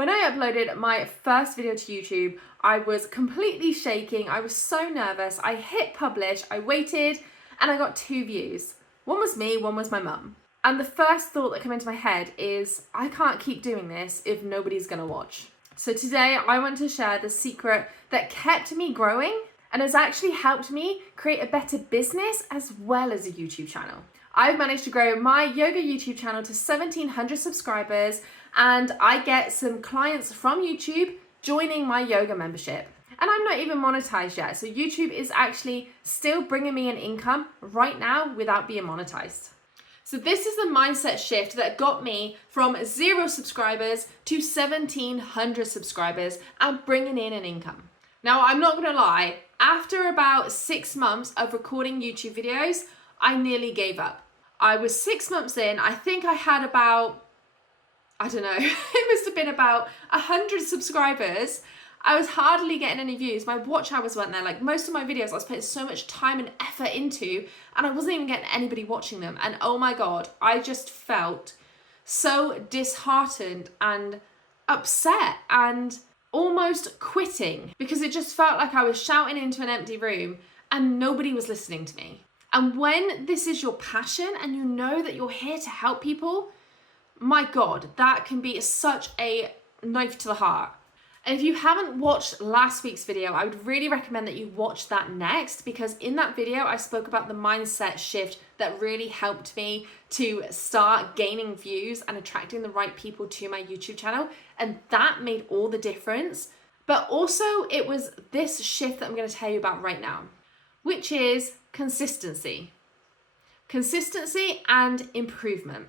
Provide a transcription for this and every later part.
When I uploaded my first video to YouTube, I was completely shaking. I was so nervous. I hit publish, I waited, and I got 2 views. One was me, one was my mum. And the first thought that came into my head is, I can't keep doing this if nobody's gonna watch. So today I want to share the secret that kept me growing and has actually helped me create a better business as well as a YouTube channel. I've managed to grow my yoga YouTube channel to 1,700 subscribers, and I get some clients from YouTube joining my yoga membership. And I'm not even monetized yet, so YouTube is actually still bringing me an income right now without being monetized. So this is the mindset shift that got me from 0 subscribers to 1,700 subscribers and bringing in an income. Now, I'm not gonna lie, after about 6 months of recording YouTube videos, I nearly gave up. I was 6 months in. I think I had about, I don't know, it must have been about 100 subscribers. I was hardly getting any views. My watch hours weren't there. Like most of my videos, I was putting so much time and effort into, and I wasn't even getting anybody watching them. And oh my God, I just felt so disheartened and upset and almost quitting, because it just felt like I was shouting into an empty room and nobody was listening to me. And when this is your passion and you know that you're here to help people, my God, that can be such a knife to the heart. And if you haven't watched last week's video, I would really recommend that you watch that next, because in that video, I spoke about the mindset shift that really helped me to start gaining views and attracting the right people to my YouTube channel. And that made all the difference. But also it was this shift that I'm going to tell you about right now, which is consistency. Consistency and improvement.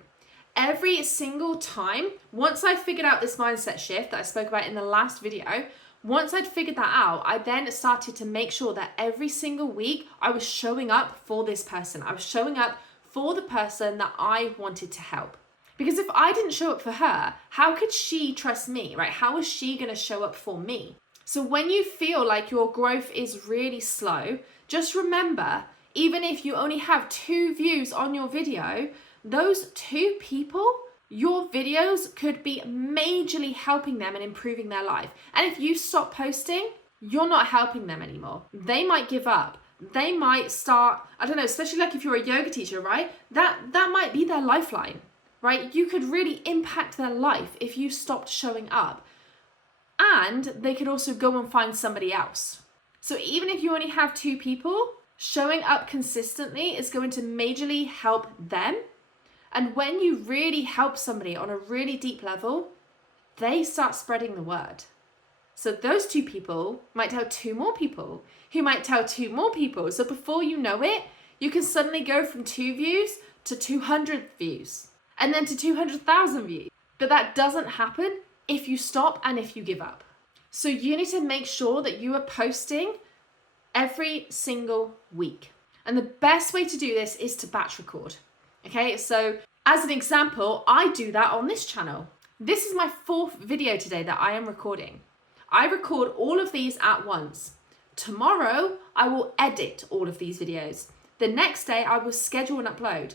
Every single time, once I figured out this mindset shift that I spoke about in the last video, once I'd figured that out, I then started to make sure that every single week I was showing up for this person. I was showing up for the person that I wanted to help. Because if I didn't show up for her, how could she trust me, right? How is she going to show up for me? So when you feel like your growth is really slow, just remember, even if you only have 2 views on your video, those 2 people, your videos could be majorly helping them and improving their life. And if you stop posting, you're not helping them anymore. They might give up. They might start, I don't know, especially like if you're a yoga teacher, right? That might be their lifeline, right? You could really impact their life if you stopped showing up. And they could also go and find somebody else. So even if you only have 2 people, showing up consistently is going to majorly help them. And when you really help somebody on a really deep level, they start spreading the word. So those 2 people might tell 2 more people, who might tell 2 more people. So before you know it, you can suddenly go from 2 views to 200 views, and then to 200,000 views. But that doesn't happen if you stop and if you give up. So you need to make sure that you are posting every single week. And the best way to do this is to batch record. Okay, so as an example, I do that on this channel. This is my 4th video today that I am recording. I record all of these at once. Tomorrow, I will edit all of these videos. The next day, I will schedule and upload.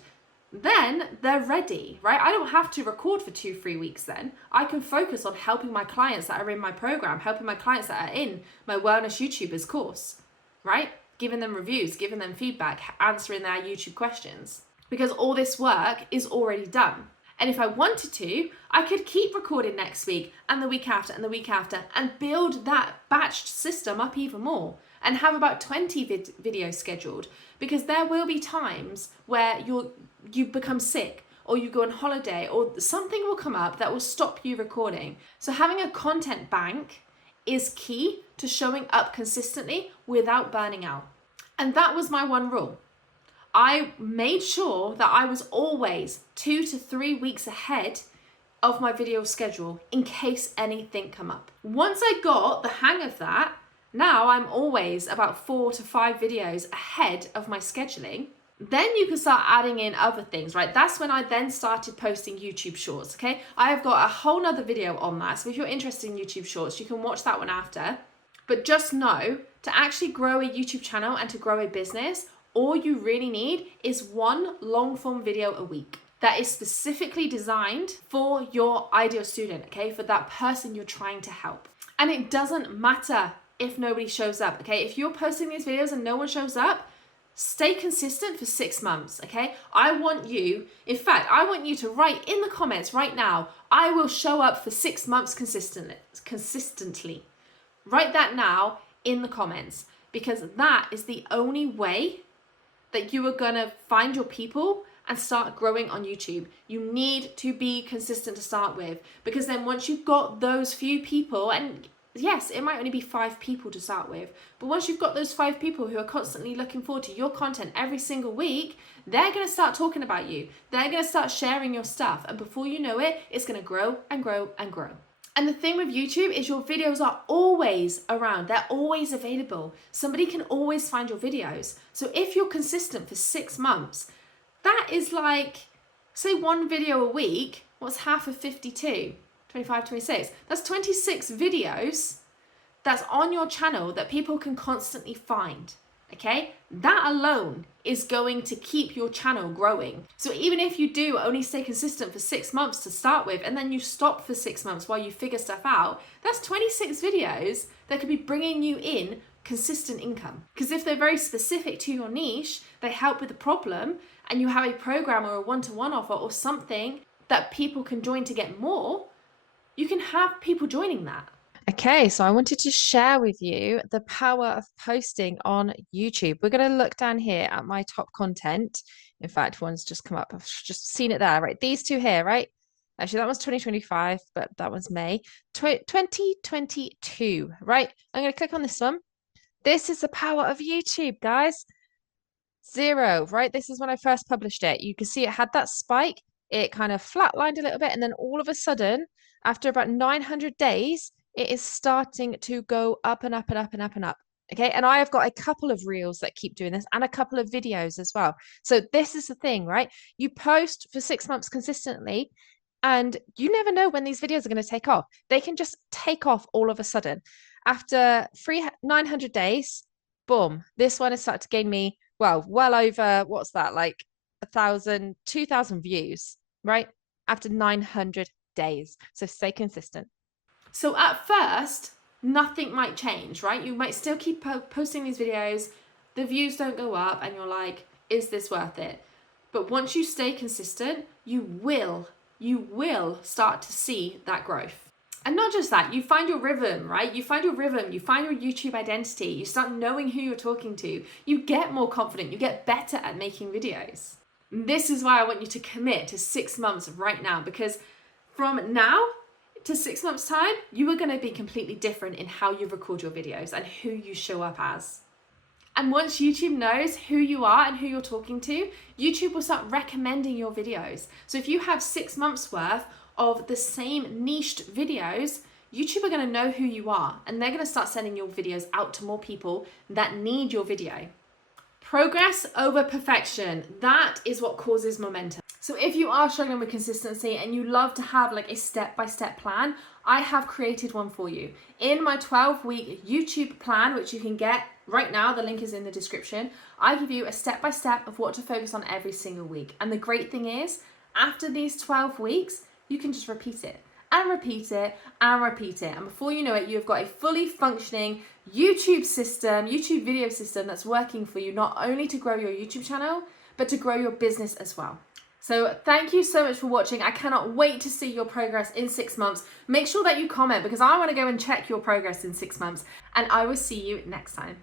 Then they're ready, right? I don't have to record for 2-3 weeks then. I can focus on helping my clients that are in my program, helping my clients that are in my Wellness YouTubers course, right? Giving them reviews, giving them feedback, answering their YouTube questions. Because all this work is already done. And if I wanted to, I could keep recording next week and the week after and the week after and build that batched system up even more and have about 20 videos scheduled, because there will be times where you become sick or you go on holiday or something will come up that will stop you recording. So having a content bank is key to showing up consistently without burning out. And that was my one rule. I made sure that I was always 2 to 3 weeks ahead of my video schedule in case anything come up. Once I got the hang of that, now I'm always about 4 to 5 videos ahead of my scheduling. Then you can start adding in other things, right? That's when I then started posting YouTube shorts, okay? I have got a whole nother video on that. So if you're interested in YouTube shorts, you can watch that one after. But just know, to actually grow a YouTube channel and to grow a business, all you really need is 1 long form video a week. that is specifically designed for your ideal student, okay? For that person you're trying to help. And it doesn't matter if nobody shows up, okay? If you're posting these videos and no one shows up, stay consistent for 6 months, okay? I want you to write in the comments right now, I will show up for 6 months consistently. Write that now in the comments, because that is the only way that you are gonna find your people and start growing on YouTube. You need to be consistent to start with, because then once you've got those few people, and yes, it might only be 5 people to start with, but once you've got those 5 people who are constantly looking forward to your content every single week, they're going to start talking about you. They're going to start sharing your stuff. And before you know it, it's going to grow and grow and grow. And the thing with YouTube is your videos are always around. They're always available. Somebody can always find your videos. So if you're consistent for 6 months, that is like, say 1 video a week, what's half of 52? 25, 26. That's 26 videos that's on your channel that people can constantly find, okay? That alone is going to keep your channel growing. So even if you do only stay consistent for 6 months to start with, and then you stop for 6 months while you figure stuff out, that's 26 videos that could be bringing you in consistent income. Because if they're very specific to your niche, they help with the problem, and you have a program or a one-to-one offer or something that people can join to get more, you can have people joining that. Okay, so I wanted to share with you the power of posting on YouTube. We're going to look down here at my top content. In fact, one's just come up. I've just seen it there, right? These two here, right? Actually, that was 2025, but that was May 2022, right? I'm going to click on this one. This is the power of YouTube, guys. 0, right? This is when I first published it. You can see it had that spike. It kind of flatlined a little bit, and then all of a sudden, after about 900 days, it is starting to go up and up and up and up and up. Okay, and I have got a couple of reels that keep doing this and a couple of videos as well. So this is the thing, right? You post for 6 months consistently, and you never know when these videos are going to take off. They can just take off all of a sudden. After 900 days, boom, this one has started to gain me, well over, what's that, like 1,000, 2,000 views, right? After 900 days. So stay consistent. So at first, nothing might change, right? You might still keep posting these videos, the views don't go up, and you're like, is this worth it? But once you stay consistent, you will start to see that growth. And not just that, you find your rhythm, right? You find your rhythm, you find your YouTube identity, you start knowing who you're talking to, you get more confident, you get better at making videos. This is why I want you to commit to 6 months right now, because from now to 6 months' time, you are going to be completely different in how you record your videos and who you show up as. And once YouTube knows who you are and who you're talking to, YouTube will start recommending your videos. So if you have 6 months worth of the same niched videos, YouTube are going to know who you are, and they're going to start sending your videos out to more people that need your video. Progress over perfection. That is what causes momentum. So if you are struggling with consistency and you love to have like a step-by-step plan, I have created one for you. In my 12-week YouTube plan, which you can get right now, the link is in the description, I give you a step-by-step of what to focus on every single week. And the great thing is, after these 12 weeks, you can just repeat it and repeat it and repeat it. And before you know it, you've got a fully functioning YouTube system, YouTube video system that's working for you, not only to grow your YouTube channel, but to grow your business as well. So thank you so much for watching. I cannot wait to see your progress in 6 months. Make sure that you comment, because I want to go and check your progress in 6 months, and I will see you next time.